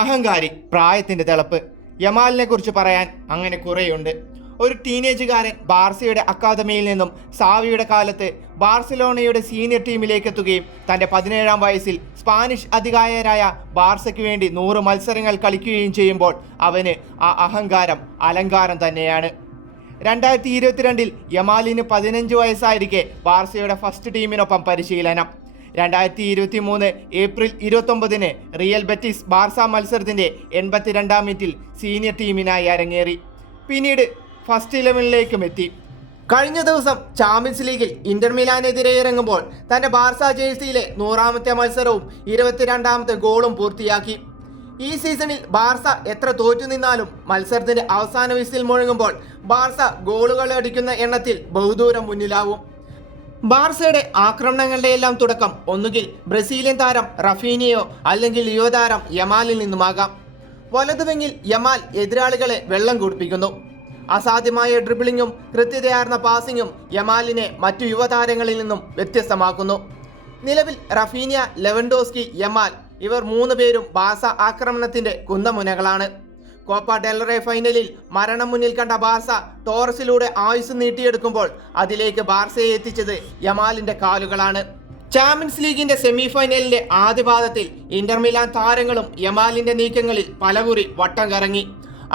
അഹങ്കാരി, പ്രായത്തിന്റെ തിളപ്പ്. യമാലിനെ കുറിച്ച് പറയാൻ അങ്ങനെ കുറേയുണ്ട്. ഒരു ടീനേജുകാരൻ ബാർസയുടെ അക്കാദമിയിൽ നിന്നും സാവിയുടെ കാലത്ത് ബാർസലോണയുടെ സീനിയർ ടീമിലേക്ക് എത്തുകയും തൻ്റെ 17-ാം വയസ്സിൽ സ്പാനിഷ് അധികായരായ ബാർസയ്ക്ക് വേണ്ടി 100 മത്സരങ്ങൾ കളിക്കുകയും ചെയ്യുമ്പോൾ അവന് ആ അഹങ്കാരം അലങ്കാരം തന്നെയാണ്. 2022-ൽ യമാലിന് 15 വയസ്സായിരിക്കെ ബാർസയുടെ ഫസ്റ്റ് ടീമിനൊപ്പം പരിശീലനം. 2023 ഏപ്രിൽ 29-ന് റിയൽ ബെറ്റിസ് ബാർസ മത്സരത്തിൻ്റെ 82-ാം മിനിറ്റിൽ സീനിയർ ടീമിനായി അരങ്ങേറി. പിന്നീട് ഫസ്റ്റ് 11-ലേക്കും എത്തി. കഴിഞ്ഞ ദിവസം ചാമ്പ്യൻസ് ലീഗിൽ ഇന്റർ മിലാനെതിരെ ഇറങ്ങുമ്പോൾ തൻ്റെ ബാർസ ജേഴ്സിയിലെ 100-ാമത്തെ മത്സരവും 22-ാമത്തെ ഗോളും പൂർത്തിയാക്കി. ഈ സീസണിൽ ബാർസ എത്ര തോറ്റു നിന്നാലും മത്സരത്തിന്റെ അവസാന വിസിൽ മുഴങ്ങുമ്പോൾ ബാർസ ഗോളുകൾ അടിക്കുന്ന എണ്ണത്തിൽ ബഹുദൂരം മുന്നിലാവും. ബാർസയുടെ ആക്രമണങ്ങളുടെ എല്ലാം തുടക്കം ഒന്നുകിൽ ബ്രസീലിയൻ താരം റഫീനിയോ അല്ലെങ്കിൽ യുവതാരം യമാലിൽ നിന്നുമാകാം. വലതുവെങ്ങിൽ യമാൽ എതിരാളികളെ വെള്ളം കുടിപ്പിക്കുന്നു. അസാധ്യമായ ഡ്രിബിളിങ്ങും കൃത്യതയാർന്ന പാസിങ്ങും യമാലിനെ മറ്റു യുവതാരങ്ങളിൽ നിന്നും വ്യത്യസ്തമാക്കുന്നു. നിലവിൽ റഫീനിയ, ലെവൻഡോസ്കി, യമാൽ ഇവർ 3 പേരും ബാർസ ആക്രമണത്തിന്റെ കുന്തമുനകളാണ്. കോപ്പ ഡെൽ റേ ഫൈനലിൽ മരണം മുന്നിൽ കണ്ട ബാർസ ടോറസിലൂടെ ആയുസ് നീട്ടിയെടുക്കുമ്പോൾ അതിലേക്ക് ബാർസയെ എത്തിച്ചത് യമാലിന്റെ കാലുകളാണ്. ചാമ്പ്യൻസ് ലീഗിന്റെ സെമി ഫൈനലിന്റെ ആദ്യപാദത്തിൽ ഇന്റർ മിലാൻ താരങ്ങളും യമാലിന്റെ നീക്കങ്ങളിൽ പലകുറി വട്ടം കറങ്ങി.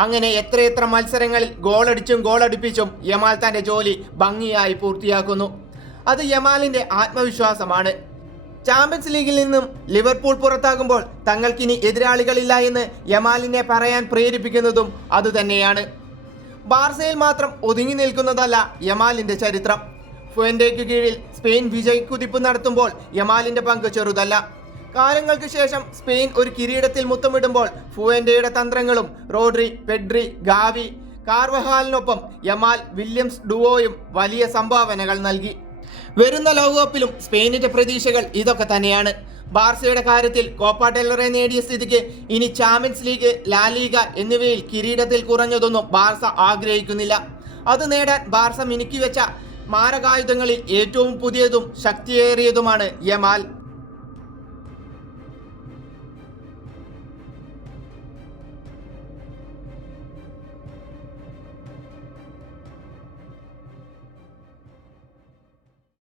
അങ്ങനെ എത്രയെത്ര മത്സരങ്ങളിൽ ഗോളടിച്ചും ഗോളടിപ്പിച്ചും യമാൽ തന്റെ ജോലി ഭംഗിയായി പൂർത്തിയാക്കുന്നു. അത് യമാലിന്റെ ആത്മവിശ്വാസമാണ്. ചാമ്പ്യൻസ് ലീഗിൽ നിന്നും ലിവർപൂൾ പുറത്താകുമ്പോൾ തങ്ങൾക്കിനി എതിരാളികളില്ല എന്ന് യമാലിനെ പറയാൻ പ്രേരിപ്പിക്കുന്നതും അതുതന്നെയാണ്. ബാർസയിൽ മാത്രം ഒതുങ്ങി നിൽക്കുന്നതല്ല യമാലിന്റെ ചരിത്രം. ഫുവന്റയ്ക്ക് കീഴിൽ സ്പെയിൻ വിജയക്കുതിപ്പ് നടത്തുമ്പോൾ യമാലിന്റെ പങ്ക് ചെറുതല്ല. കാലങ്ങൾക്ക് ശേഷം സ്പെയിൻ ഒരു കിരീടത്തിൽ മുത്തമിടുമ്പോൾ ഫുവന്റയുടെ തന്ത്രങ്ങളും റോഡ്രി, പെഡ്രി, ഗാവി, കാർവഹാലിനൊപ്പം യമാൽ വില്യംസ് ഡുവോയും വലിയ സംഭാവനകൾ നൽകി. വരുന്ന ലോകകപ്പിലും സ്പെയിനിന്റെ പ്രതീക്ഷകൾ ഇതൊക്കെ തന്നെയാണ്. ബാർസയുടെ കാര്യത്തിൽ കോപ്പ ഡെൽ റേ നേടിയ സ്ഥിതിക്ക് ഇനി ചാമ്പ്യൻസ് ലീഗ്, ലാ ലീഗ എന്നിവയിൽ കിരീടത്തിൽ കുറഞ്ഞതൊന്നും ബാർസ ആഗ്രഹിക്കുന്നില്ല. അത് നേടാൻ ബാർസ മിനുക്കി വെച്ച മാരകായുധങ്ങളിൽ ഏറ്റവും പുതിയതും ശക്തിയേറിയതുമാണ് യമാൽ.